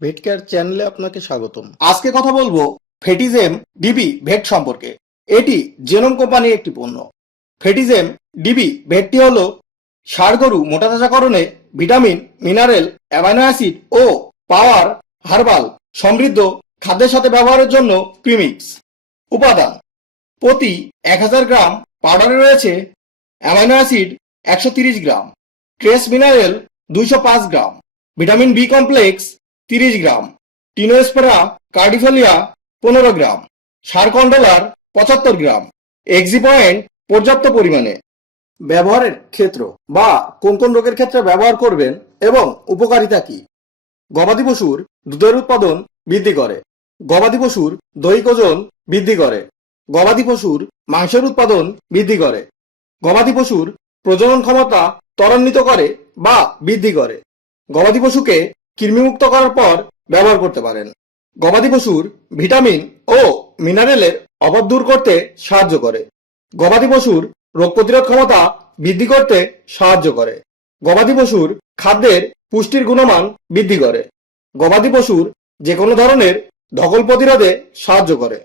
ভেটকেয়ার চ্যানেলে আপনাকে স্বাগতম। আজকে কথা বলব ফেটিজেম ডিবি ভেট সম্পর্কে। এটি জেনম কোম্পানির একটি পণ্য। ফেটিজেম ডিবি ভেটটি হলো গরু মোটা তাজাকরণে ভিটামিন, মিনারেল, অ্যামাইনো অ্যাসিড ও পাওয়ার, হার্বাল, সমৃদ্ধ খাদ্যের সাথে ব্যবহারের জন্য প্রিমিক্স উপাদান। প্রতি এক হাজার গ্রাম পাউডারে রয়েছে অ্যামাইনো অ্যাসিড একশো গ্রাম, ট্রেস মিনারেল দুইশো পাঁচ গ্রাম, ভিটামিন বি কমপ্লেক্স তিরিশ গ্রাম। টিনোস্পেরা কার্ডিফোলিয়া, পনেরো গ্রাম। সারকন্ডলার, পঁচাত্তর গ্রাম। এক্সি পয়েন্ট, পর্যাপ্ত পরিমাণে। ব্যবহারের ক্ষেত্র বা কোন কোন রোগের ক্ষেত্রে ব্যবহার করবেন এবং উপকারিতা কি? গবাদি পশুর দুধের উৎপাদন বৃদ্ধি করে। গবাদি পশুর দৈহিক ওজন বৃদ্ধি করে। গবাদি পশুর মাংসের উৎপাদন বৃদ্ধি করে। গবাদি পশুর প্রজনন ক্ষমতা ত্বরান্বিত করে বা বৃদ্ধি করে। গবাদি পশুকে কৃমিমুক্ত করার পর ব্যবহার করতে পারেন। গবাদি পশুর ভিটামিন ও মিনারেলের অভাব দূর করতে সাহায্য করে। গবাদি পশুর রোগ প্রতিরোধ ক্ষমতা বৃদ্ধি করতে সাহায্য করে। গবাদি পশুর খাদ্যের পুষ্টির গুণমান বৃদ্ধি করে। গবাদি পশুর যে কোনো ধরনের ধকল প্রতিরোধে সাহায্য করে।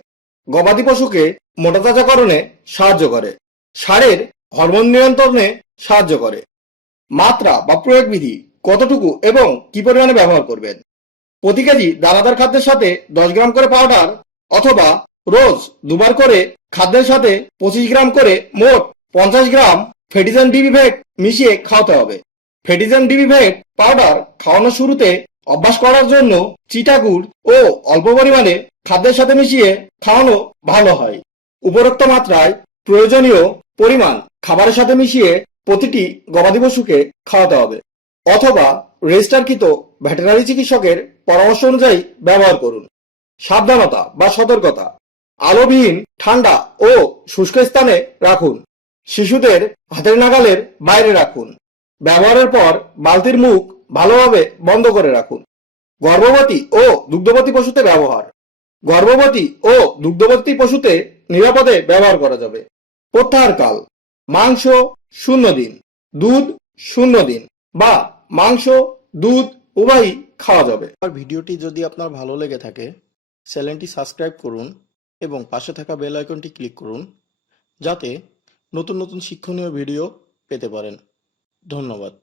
গবাদি পশুকে মোটাতাজাকরণে সাহায্য করে। সারের হরমোন নিয়ন্ত্রণে সাহায্য করে। মাত্রা বা প্রয়োগ বিধি কতটুকু এবং কি পরিমাণে ব্যবহার করবেন? প্রতি কেজি দানাদার খাদ্যের সাথে দশ গ্রাম করে পাউডার অথবা রোজ দুবার করে খাদ্যের সাথে পঁচিশ গ্রাম করে মোট পঞ্চাশ গ্রাম ফেটিজেন ডিবি ভেট মিশিয়ে খাওয়াতে হবে। ফেটিজেন ডিবি ভেট পাউডার খাওয়ানোর শুরুতে অভ্যাস করার জন্য চিটাগুড় ও অল্প পরিমাণে খাদ্যের সাথে মিশিয়ে খাওয়ানো ভালো হয়। উপরোক্ত মাত্রায় প্রয়োজনীয় পরিমাণ খাবারের সাথে মিশিয়ে প্রতিটি গবাদি পশুকে খাওয়াতে হবে। অথবা রেজিস্টারকৃত ভেটেরিনারি চিকিৎসকের পরামর্শ অনুযায়ী ব্যবহার করুন। সাবধানতা বা সতর্কতা, আলোবিহীন ঠান্ডা ও শুষ্ক স্থানে রাখুন। শিশুদের হাতের নাগালের বাইরে রাখুন। ব্যবহারের পর বালতির মুখ ভালোভাবে বন্ধ করে রাখুন। গর্ভবতী ও দুগ্ধবতী পশুতে ব্যবহার। গর্ভবতী ও দুগ্ধবতী পশুতে নিরাপদে ব্যবহার করা যাবে। প্রত্যাহারকাল, মাংস শূন্য দিন, দুধ শূন্য দিন বা মাংস, দুধ, উভয়ই খাওয়া যাবে। আর ভিডিওটি যদি আপনার ভালো লেগে থাকে, চ্যানেলটি সাবস্ক্রাইব করুন এবং পাশে থাকা বেল আইকনটি ক্লিক করুন, যাতে নতুন নতুন শিক্ষণীয় ভিডিও পেতে পারেন। ধন্যবাদ।